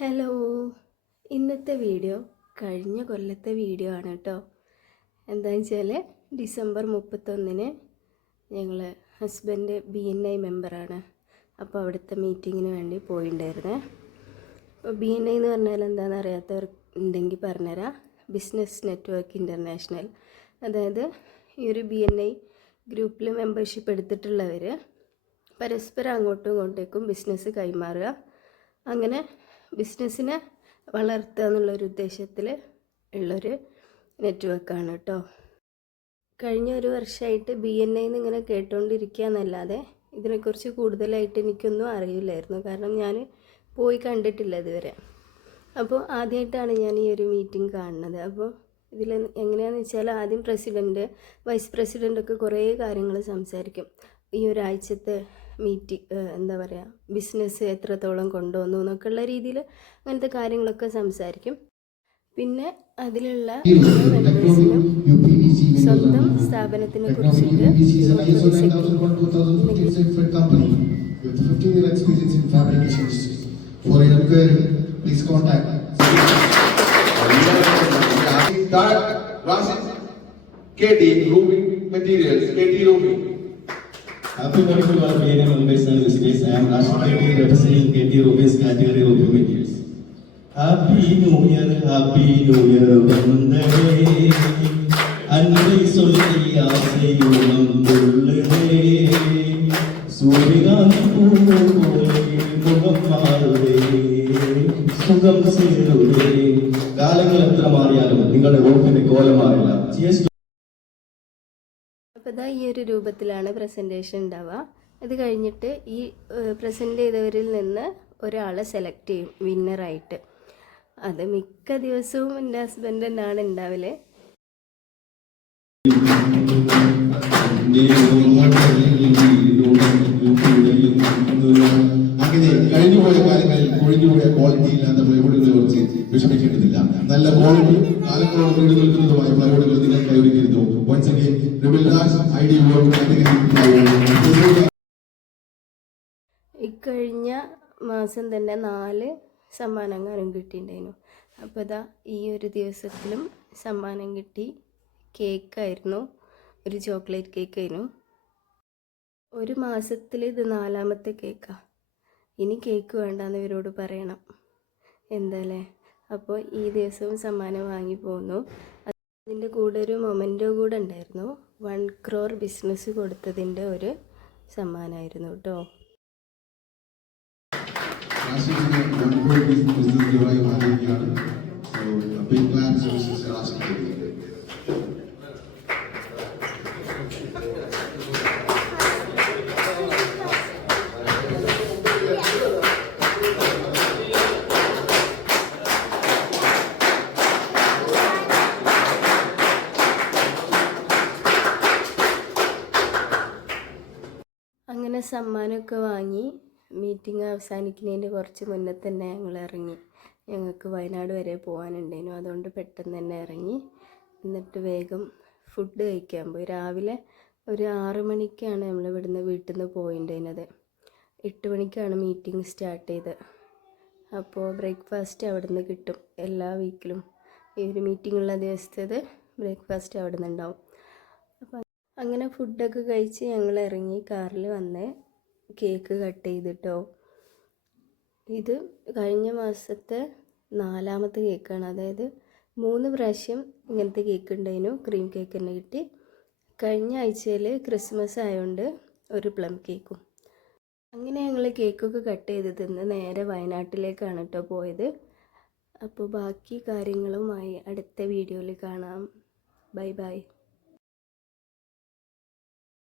Hello. ഇന്നത്തെ video കഴിഞ്ഞ കൊല്ലത്തെ വീഡിയോ ആണ് കേട്ടോ. എന്താണെന്ന് വെച്ചാൽ ഡിസംബർ മുപ്പത്തൊന്നിന് ഞങ്ങൾ ഹസ്ബൻഡ് ബി എൻ ഐ മെമ്പറാണ് അപ്പോൾ അവിടുത്തെ മീറ്റിങ്ങിന് വേണ്ടി പോയിണ്ടായിരുന്നേ. അപ്പോൾ ബി എൻ ഐ എന്ന് പറഞ്ഞാൽ എന്താണെന്ന് അറിയാത്തവർ ഉണ്ടെങ്കിൽ പറഞ്ഞുതരാം ബിസിനസ് നെറ്റ്വർക്ക് ഇന്റർനാഷണൽ അതായത് ഈ ഒരു ബി എൻ ഐ ഗ്രൂപ്പിൽ മെമ്പർഷിപ്പ് എടുത്തിട്ടുള്ളവർ പരസ്പരം അങ്ങോട്ടും ഇങ്ങോട്ടേക്കും ബിസിനസ് കൈമാറുക. അങ്ങനെ ബിസിനസ്സിനെ വളർത്തുക എന്നുള്ളൊരു ഉദ്ദേശത്തിൽ ഉള്ളൊരു നെറ്റ്വർക്കാണ് കേട്ടോ. കഴിഞ്ഞ ഒരു വർഷമായിട്ട് ബി എൻ എന്ന് ഇങ്ങനെ കേട്ടുകൊണ്ടിരിക്കുക എന്നല്ലാതെ ഇതിനെക്കുറിച്ച് കൂടുതലായിട്ട് എനിക്കൊന്നും അറിയില്ലായിരുന്നു. കാരണം ഞാൻ പോയി കണ്ടിട്ടില്ല ഇതുവരെ. അപ്പോൾ ആദ്യമായിട്ടാണ് ഞാൻ ഈ ഒരു മീറ്റിംഗ് കാണുന്നത്. അപ്പോൾ ഇതിൽ എങ്ങനെയാണെന്ന് വെച്ചാൽ ആദ്യം പ്രസിഡന്റ് വൈസ് പ്രസിഡന്റൊക്കെ കുറേ കാര്യങ്ങൾ സംസാരിക്കും. ഈ ഒരാഴ്ചത്തെ മീറ്റിംഗ് എന്താ പറയുക ബിസിനസ് എത്രത്തോളം കൊണ്ടുവന്നു എന്നൊക്കെ ഉള്ള രീതിയിൽ അങ്ങനത്തെ കാര്യങ്ങളൊക്കെ സംസാരിക്കും പിന്നെ അതിലുള്ള സ്വന്തം സ്ഥാപനത്തിനെ കുറിച്ചിട്ട് Rasin, KT roofing materials, KT roofing. Happy morning to all BNA members and visitors. I am Rashid Reddy representing KT Rupees category of materials. Happy New Year, Happy New Year, வந்ததே அன்பை சொல்லி ஆசையுடன் உள்ளதே சூரியகாந்தி பூ போல മുഖം മാറുതേ സുഖം ചേരുതേ കാലങ്ങൾ എത്ര മാറിയാലും നിങ്ങളുടെ റൂപ്പിന്റെ കോലം മാറില്ല ഇതാ ഈ ഒരു രൂപത്തിലാണ് പ്രസന്റേഷൻ ഉണ്ടാവുക. അത് കഴിഞ്ഞിട്ട് ഈ പ്രസന്റ് ചെയ്തവരിൽ നിന്ന് ഒരാളെ സെലക്ട് ചെയ്യും വിന്നറായിട്ട് അത് മിക്ക ദിവസവും എന്റെ ഹസ്ബൻഡ് തന്നെയാണ് ഉണ്ടാവൽ. അങ്ങനെ കഴിഞ്ഞുപോയ കാലങ്ങളിൽ കൊഴിഞ്ഞുപോയ ക്വാളിറ്റി ഇല്ലാത്ത പ്ലൈവുഡുകളെ കുറിച്ച് വിഷമിക്കേണ്ടതില്ല നല്ല ക്വാളിറ്റിയും കാലങ്ങളോട് നീണ്ടു നിൽക്കുന്നതുമായ പ്ലൈവുഡുകൾ ഇക്കഴിഞ്ഞ മാസം തന്നെ നാല് സമ്മാനങ്ങളും കിട്ടിയിട്ടുണ്ടായിരുന്നു. അപ്പോൾ ഇതാ ഈ ഒരു ദിവസത്തിലും സമ്മാനം കിട്ടി. കേക്കായിരുന്നു. ഒരു ചോക്ലേറ്റ് കേക്കായിരുന്നു. ഒരു മാസത്തിൽ ഇത് നാലാമത്തെ കേക്കാണ് ഇനി കേക്ക് വേണ്ടാന്ന് ഇവരോട് പറയണം. എന്താല്ലേ അപ്പോൾ ഈ ദിവസവും സമ്മാനം വാങ്ങി പോന്നു. അതിന്റെ കൂടെ ഒരു മൊമെന്റോ കൂടെ ഉണ്ടായിരുന്നു. വൺ ക്രോർ ബിസിനസ് കൊടുത്തതിന്റെ ഒരു സമ്മാനമായിരുന്നു കേട്ടോ. ബിസിനസ് സമ്മാനമൊക്കെ വാങ്ങി മീറ്റിംഗ് അവസാനിക്കുന്നതിന് കുറച്ച് മുന്നേ തന്നെ ഞങ്ങൾ ഇറങ്ങി. ഞങ്ങൾക്ക് വയനാട് വരെ പോകാനുണ്ടായിരുന്നു. അതുകൊണ്ട് പെട്ടെന്ന് തന്നെ ഇറങ്ങി. എന്നിട്ട് വേഗം ഫുഡ് കഴിക്കാൻ പോയി. രാവിലെ ഒരു ആറ് മണിക്കാണ് നമ്മൾ ഇവിടുന്ന് വീട്ടിൽ നിന്ന് പോയിണ്ടായിരുന്നത്. എട്ട് മണിക്കാണ് മീറ്റിംഗ് സ്റ്റാർട്ട് ചെയ്തത്. അപ്പോൾ ബ്രേക്ക്ഫാസ്റ്റ് അവിടെ നിന്ന് കിട്ടും. എല്ലാ വീക്കിലും ഈ ഒരു മീറ്റിംഗ് ദിവസത്തേത് ബ്രേക്ക്ഫാസ്റ്റ് അവിടെ നിന്ന് ഉണ്ടാവും. അപ്പം അങ്ങനെ ഫുഡൊക്കെ കഴിച്ച് ഞങ്ങൾ ഇറങ്ങി കാറിൽ വന്ന് കേക്ക് കട്ട് ചെയ്തിട്ടോ. ഇത് കഴിഞ്ഞ മാസത്തെ നാലാമത്തെ കേക്കാണ്. അതായത് മൂന്ന് പ്രാവശ്യം ഇങ്ങനത്തെ കേക്ക് ഉണ്ടായിരുന്നു. ക്രീം കേക്ക് തന്നെ കിട്ടി. കഴിഞ്ഞ ആഴ്ചയിൽ ക്രിസ്മസ് ആയതുകൊണ്ട് ഒരു പ്ലം കേക്കും. അങ്ങനെ ഞങ്ങൾ കേക്കൊക്കെ കട്ട് ചെയ്ത് തിന്ന് നേരെ വയനാട്ടിലേക്കാണ് കേട്ടോ പോയത്. അപ്പോൾ ബാക്കി കാര്യങ്ങളുമായി അടുത്ത വീഡിയോയിൽ കാണാം. Bye bye.